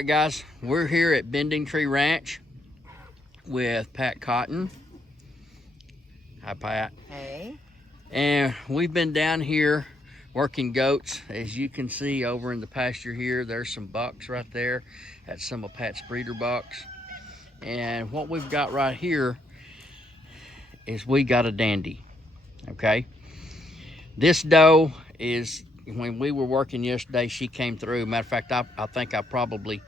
right, guys, we're here at Bending Tree Ranch with Pat Cotton. Hi, Pat. Hey. And we've been down here working goats. As you can see over in the pasture here, there's some bucks right there. That's some of Pat's breeder bucks. And what we've got right here is we got a dandy, okay? This doe is, when we were working yesterday, she came through. Matter of fact, I think I probably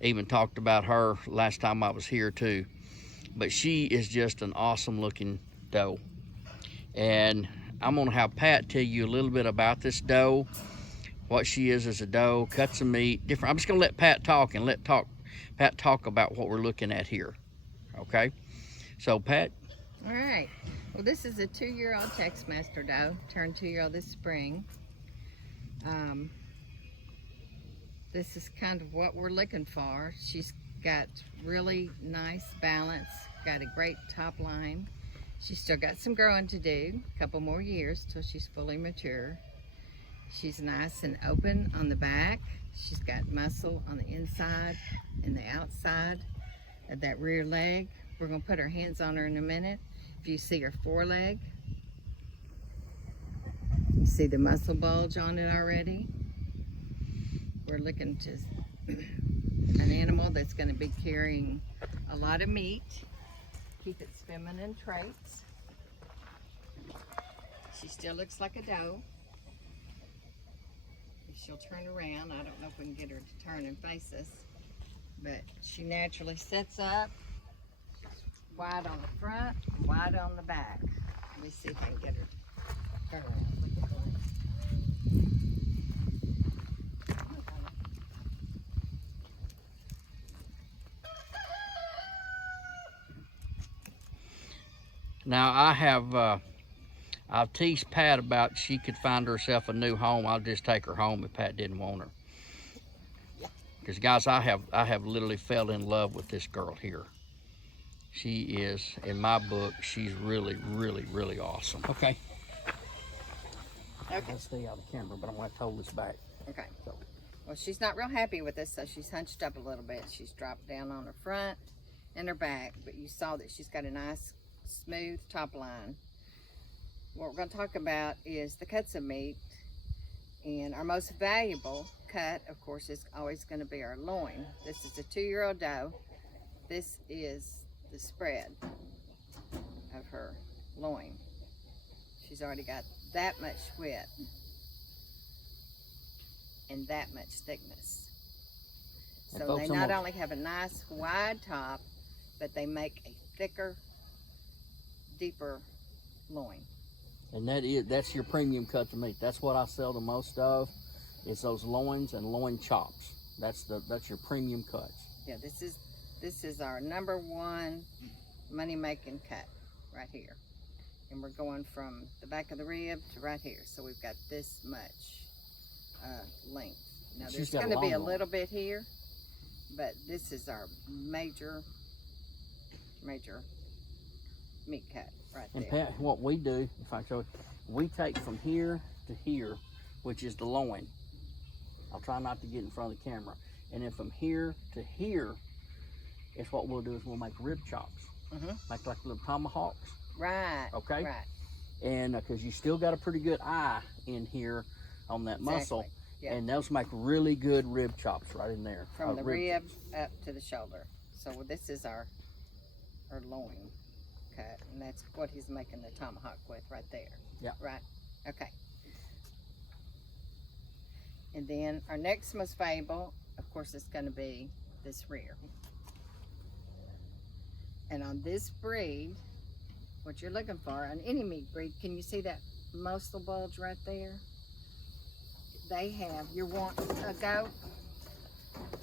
even talked about her last time I was here too. But she is just an awesome looking doe. And I'm gonna have Pat tell you a little bit about this doe, what she is as a doe, cuts of meat, different. I'm just gonna let Pat talk and Pat talk about what we're looking at here. Okay? So Pat. All right. Well, this is a 2-year-old Tex Master doe, turned 2-year-old this spring. This is kind of what we're looking for. She's got really nice balance, got a great top line. She's still got some growing to do, a couple more years till she's fully mature. She's nice and open on the back. She's got muscle on the inside and the outside of that rear leg. We're gonna put our hands on her in a minute. If you see her foreleg, you see the muscle bulge on it already. We're looking to an animal that's going to be carrying a lot of meat, keep its feminine traits. She still looks like a doe. If she'll turn around, I don't know if we can get her to turn and face us, but she naturally sits up. She's wide on the front and wide on the back. Let me see if I can get her to turn around. Look at her. Now I've teased Pat about she could find herself a new home. I'll just take her home if Pat didn't want her. Because guys, I have literally fell in love with this girl here. She is, in my book, she's really, really, really awesome. Okay. Okay. I'll stay out of the camera, but I'm going to hold this back. Okay. Well, she's not real happy with this, so she's hunched up a little bit. She's dropped down on her front and her back, but you saw that she's got a nice, smooth top line. What we're going to talk about is the cuts of meat, and our most valuable cut, of course, is always going to be our loin. This is a 2-year-old doe. This is the spread of her loin. She's already got that much width and that much thickness. So they not only have a nice wide top, but they make a thicker, deeper loin. And that's your premium cut of meat. That's what I sell the most of, is those loins and loin chops. That's your premium cuts. Yeah, this is our #1 money making cut right here. And we're going from the back of the rib to right here. So we've got this much length. Now there's going to be a little bit here, but this is our major meat cut right there. And Pat, what we do, if I show you, we take from here to here, which is the loin. I'll try not to get in front of the camera. And then from here to here is what we'll do is we'll make rib chops. Make like little tomahawks. Right. Okay. Right. And because you still got a pretty good eye in here on that muscle. Yeah. And those make really good rib chops right in there. From the rib up to the shoulder. So this is our loin cut, and that's what he's making the tomahawk with right there. Yeah. Right. Okay. And then our next most valuable, of course, is going to be this rear. And on this breed, what you're looking for on any meat breed, can you see that muscle bulge right there? They have, you want a goat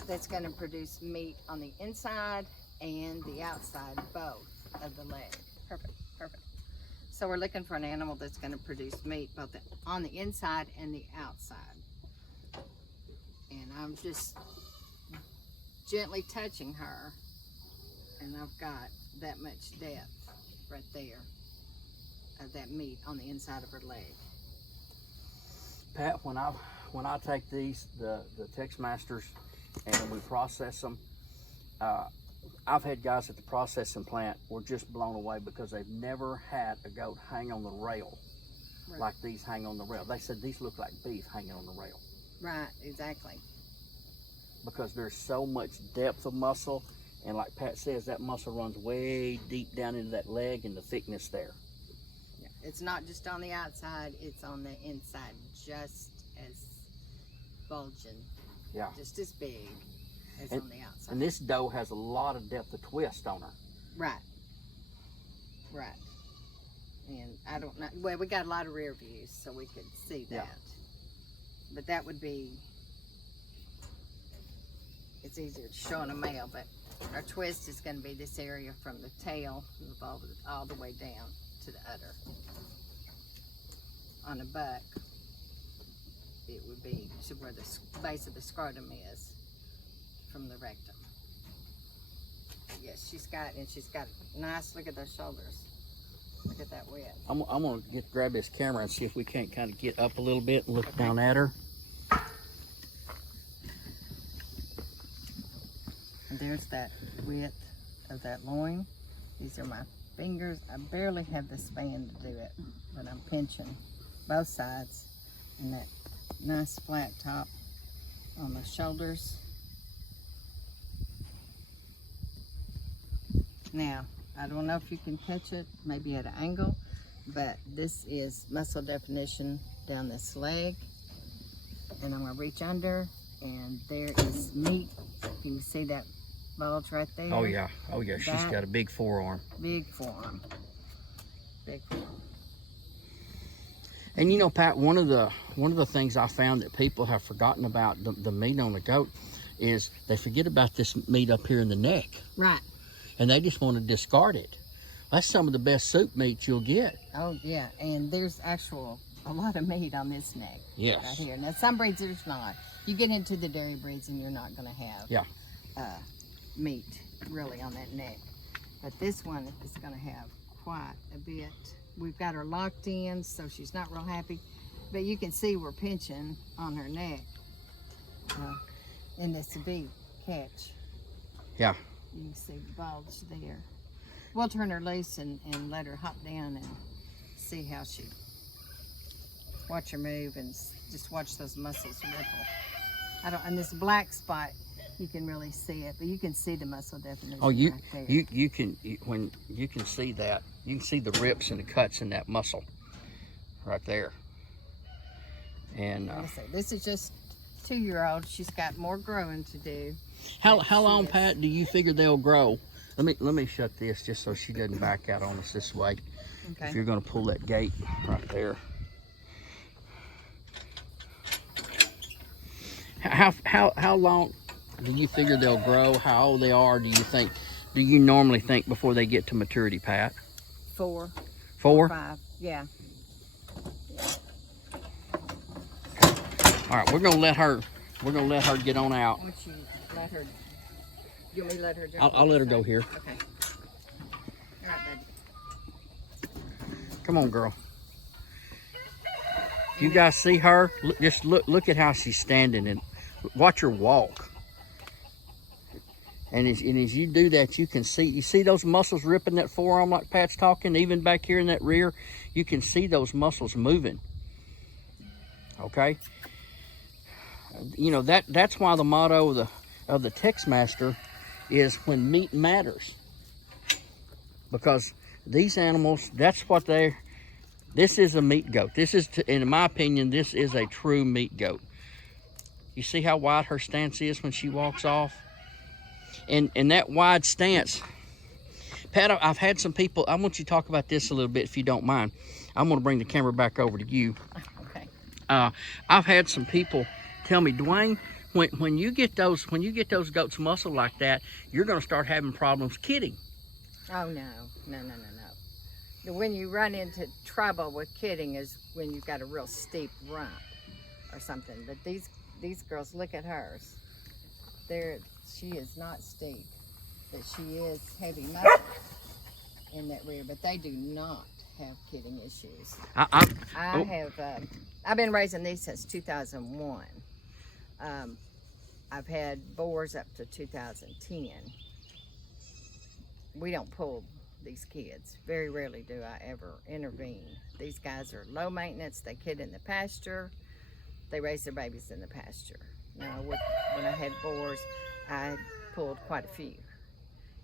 that's going to produce meat on the inside and the outside, both of the leg. Perfect, perfect. So we're looking for an animal that's going to produce meat both on the inside and the outside. And I'm just gently touching her, and I've got that much depth right there of that meat on the inside of her leg. Pat, when I take these, the Tex Masters, and we process them. I've had guys at the processing plant were just blown away because they've never had a goat hang on the rail like these hang on the rail. They said these look like beef hanging on the rail. Right, exactly. Because there's so much depth of muscle, and like Pat says, that muscle runs way deep down into that leg and the thickness there. Yeah. It's not just on the outside, it's on the inside, just as bulging, just as big as on the outside. And this doe has a lot of depth of twist on her. Right. And I don't know, well, we got a lot of rear views, so we could see that. But that would be, it's easier to show on a male, but our twist is going to be this area from the tail all the way down to the udder. On a buck, it would be to where the base of the scrotum is from the rectum. But yes, she's got nice, look at those shoulders. Look at that width. I'm going to grab this camera and see if we can't kind of get up a little bit and look down at her. And there's that width of that loin. These are my fingers. I barely have the span to do it, but I'm pinching both sides, and that nice flat top on the shoulders. Now, I don't know if you can catch it, maybe at an angle, but this is muscle definition down this leg. And I'm gonna reach under, and there is meat. Can you see that bulge right there? Oh yeah, she's got a big forearm. Big forearm. Big forearm. And you know, Pat, one of the things I found that people have forgotten about the meat on the goat is they forget about this meat up here in the neck. Right. And they just want to discard it. That's some of the best soup meat you'll get. Oh yeah, and there's a lot of meat on this neck. Yes. Right here. Now some breeds there's not. You get into the dairy breeds and you're not going to have meat really on that neck. But this one is going to have quite a bit. We've got her locked in, so she's not real happy. But you can see we're pinching on her neck. And it's a big catch. Yeah. You can see the bulge there. We'll turn her loose and let her hop down and see how she, watch her move and just watch those muscles ripple. And this black spot, you can really see it, but you can see the muscle definition. Oh, you right there. you can see that. You can see the rips and the cuts in that muscle right there. And this is just 2-year-old. She's got more growing to do. How long, Pat, do you figure they'll grow? Let me shut this just so she doesn't back out on us this way. Okay. If you're going to pull that gate right there. How long do you figure they'll grow? How old they are? Do you normally think before they get to maturity, Pat? 4. 4? 5. Yeah. All right, we're gonna let her get on out. Once you let her, you want me to let her jump? I'll let her go here. Okay. All right, baby. Come on, girl. You guys see her? Just look at how she's standing and watch her walk. And as you do that, you see those muscles ripping that forearm like Pat's talking, even back here in that rear, you can see those muscles moving. Okay? You know, that's why the motto of the Tex Master is when meat matters. Because these animals, that's what this is a meat goat. This is, in my opinion, this is a true meat goat. You see how wide her stance is when she walks off? And that wide stance, Pat, I've had some people, I want you to talk about this a little bit if you don't mind. I'm gonna bring the camera back over to you. Okay. I've had some people tell me, Dwayne, when you get those goats muscle like that, you're gonna start having problems kidding. Oh no. When you run into trouble with kidding is when you've got a real steep rump or something. But these girls, look at hers. She is not steep, but she is heavy muscle in that rear. But they do not have kidding issues. I've been raising these since 2001. I've had boars up to 2010. We don't pull these kids. Very rarely do I ever intervene. These guys are low maintenance. They kid in the pasture. They raise their babies in the pasture. Now, when I had boars, I pulled quite a few.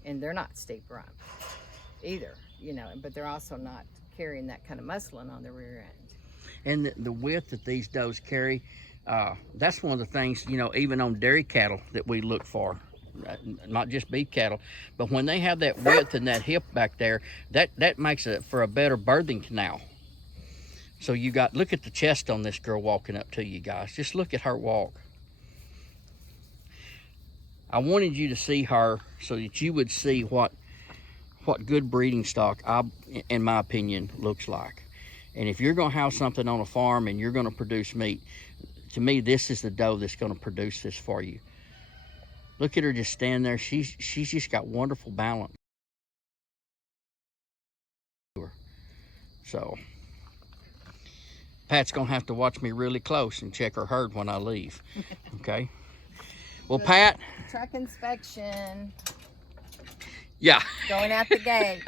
And they're not steep rump either, you know, but they're also not carrying that kind of muscling on the rear end. And the width that these does carry, that's one of the things, you know, even on dairy cattle that we look for. Not just beef cattle, but when they have that width and that hip back there, that makes it for a better birthing canal. So you got, look at the chest on this girl walking up to you guys. Just look at her walk. I wanted you to see her so that you would see what good breeding stock, in my opinion, looks like. And if you're going to have something on a farm and you're going to produce meat, to me, this is the doe that's going to produce this for you. Look at her just stand there. She's just got wonderful balance. So Pat's going to have to watch me really close and check her herd when I leave. Okay? Well, Pat. Truck inspection. Yeah. Going out the gate.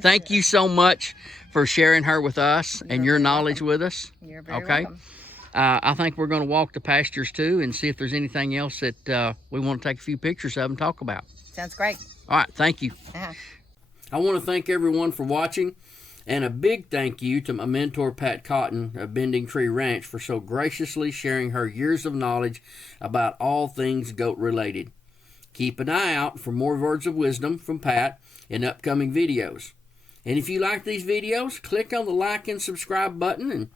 Thank you so much for sharing her with us and your knowledge with us. You're very welcome. I think we're going to walk the pastures too and see if there's anything else that we want to take a few pictures of and talk about. Sounds great. All right, thank you. I want to thank everyone for watching, and a big thank you to my mentor Pat Cotton of Bending Tree Ranch for so graciously sharing her years of knowledge about all things goat related. Keep an eye out for more words of wisdom from Pat in upcoming videos. And if you like these videos, click on the like and subscribe button, and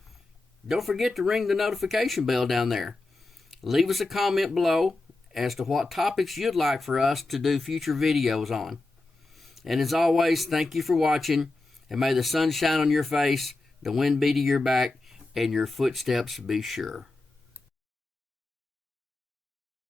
don't forget to ring the notification bell down there. Leave us a comment below as to what topics you'd like for us to do future videos on. And as always, thank you for watching, and may the sun shine on your face, the wind be to your back, and your footsteps be sure.